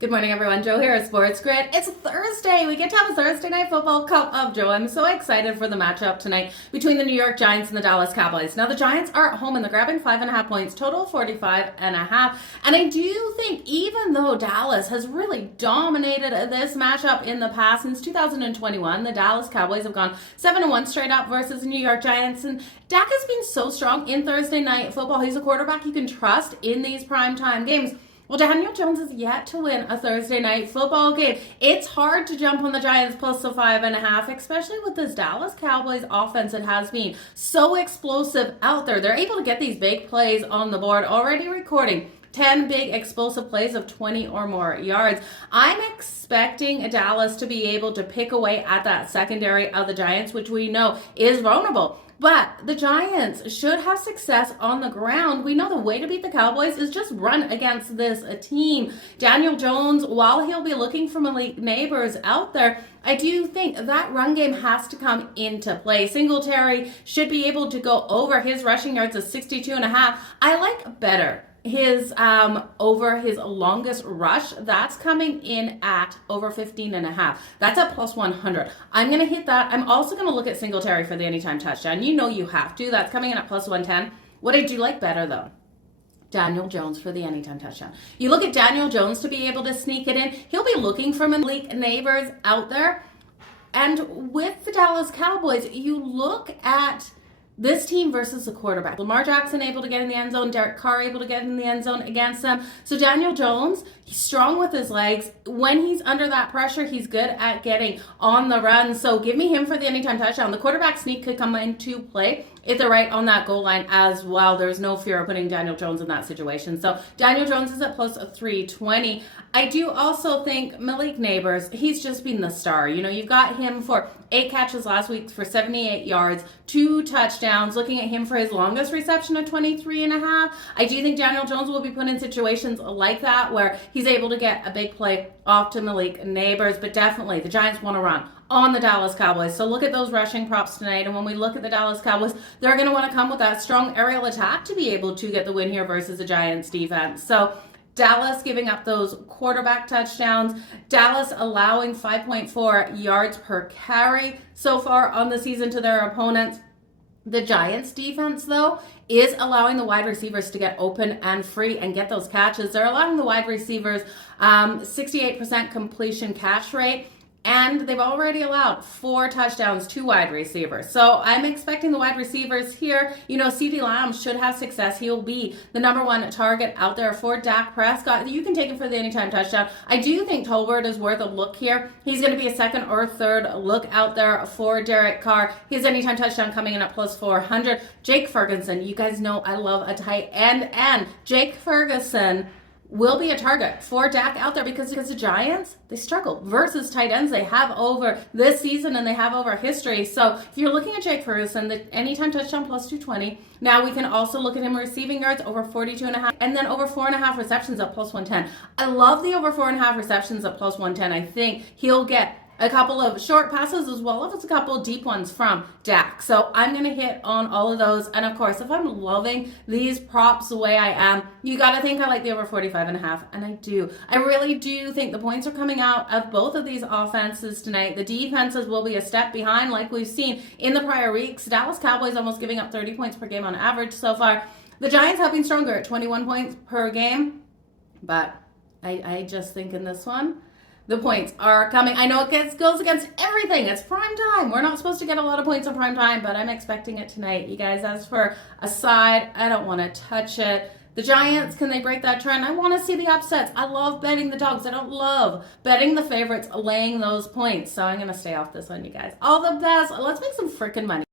Good morning, everyone. Joe here at Sports Grid. It's Thursday. We get to have a Thursday night football cup of Joe. I'm so excited for the matchup tonight between the New York Giants and the Dallas Cowboys. Now, the Giants are at home and they're grabbing 5.5 points, total 45.5. And I do think even though Dallas has really dominated this matchup in the past, since 2021, the Dallas Cowboys have gone 7-1 straight up versus the New York Giants. And Dak has been so strong in Thursday night football. He's a quarterback you can trust in these primetime games. Well, Daniel Jones is yet to win a Thursday night football game. It's hard to jump on the Giants plus the 5.5, especially with this Dallas Cowboys offense that has been so explosive out there. They're able to get these big plays on the board, already recording 10 big explosive plays of 20 or more yards. I'm expecting Dallas to be able to pick away at that secondary of the Giants, which we know is vulnerable. But the Giants should have success on the ground. We know the way to beat the Cowboys is just run against this team. Daniel Jones, while he'll be looking for Malik Neighbors out there, I do think that run game has to come into play. Singletary should be able to go over his rushing yards of 62.5. I like better his over his longest rush. That's coming in at over 15.5. That's at plus 100. I'm gonna hit that. I'm also gonna look at Singletary for the anytime touchdown. You know you have to. That's coming in at plus 110. What I do like better though, Daniel Jones for the anytime touchdown. You look at Daniel Jones to be able to sneak it in. He'll be looking for Malik Neighbors out there. And with the Dallas Cowboys, you look at this team versus the quarterback. Lamar Jackson able to get in the end zone. Derek Carr able to get in the end zone against them. So Daniel Jones, he's strong with his legs. When he's under that pressure, he's good at getting on the run. So give me him for the anytime touchdown. The quarterback sneak could come into play if they're right on that goal line as well. There's no fear of putting Daniel Jones in that situation. So Daniel Jones is at plus 320. I do also think Malik Neighbors, he's just been the star. You know, you've got him for 8 catches last week for 78 yards, 2 touchdowns. Looking at him for his longest reception of 23.5. I do think Daniel Jones will be put in situations like that where he's able to get a big play off to Malik Neighbors. But definitely, the Giants want to run on the Dallas Cowboys. So look at those rushing props tonight. And when we look at the Dallas Cowboys, they're going to want to come with that strong aerial attack to be able to get the win here versus the Giants defense. So Dallas giving up those quarterback touchdowns. Dallas allowing 5.4 yards per carry so far on the season to their opponents. The Giants defense, though, is allowing the wide receivers to get open and free and get those catches. They're allowing the wide receivers 68% completion catch rate. And they've already allowed 4 touchdowns to wide receivers. So I'm expecting the wide receivers here. You know, CeeDee Lamb should have success. He'll be the number 1 target out there for Dak Prescott. You can take him for the anytime touchdown. I do think Tolbert is worth a look here. He's going to be a 2nd or 3rd look out there for Derek Carr. His anytime touchdown coming in at plus 400. Jake Ferguson, you guys know I love a tight end. And Jake Ferguson will be a target for Dak out there because the Giants, they struggle versus tight ends. They have over this season and they have over history. So if you're looking at Jake Ferguson, the anytime touchdown plus 220. Now we can also look at him receiving yards over 42.5 and then over 4.5 receptions at plus 110. I love the over 4.5 receptions at plus 110. I think he'll get a couple of short passes as well as a couple of deep ones from Dak. So I'm going to hit on all of those. And of course, if I'm loving these props the way I am, you got to think I like the over 45.5. And I do. I really do think the points are coming out of both of these offenses tonight. The defenses will be a step behind like we've seen in the prior weeks. Dallas Cowboys almost giving up 30 points per game on average so far. The Giants have been stronger at 21 points per game. But I just think in this one, the points are coming. I know it goes against everything. It's prime time. We're not supposed to get a lot of points on prime time, but I'm expecting it tonight. You guys, as for a side, I don't want to touch it. The Giants, can they break that trend? I want to see the upsets. I love betting the dogs. I don't love betting the favorites, laying those points. So I'm going to stay off this one, you guys. All the best. Let's make some freaking money.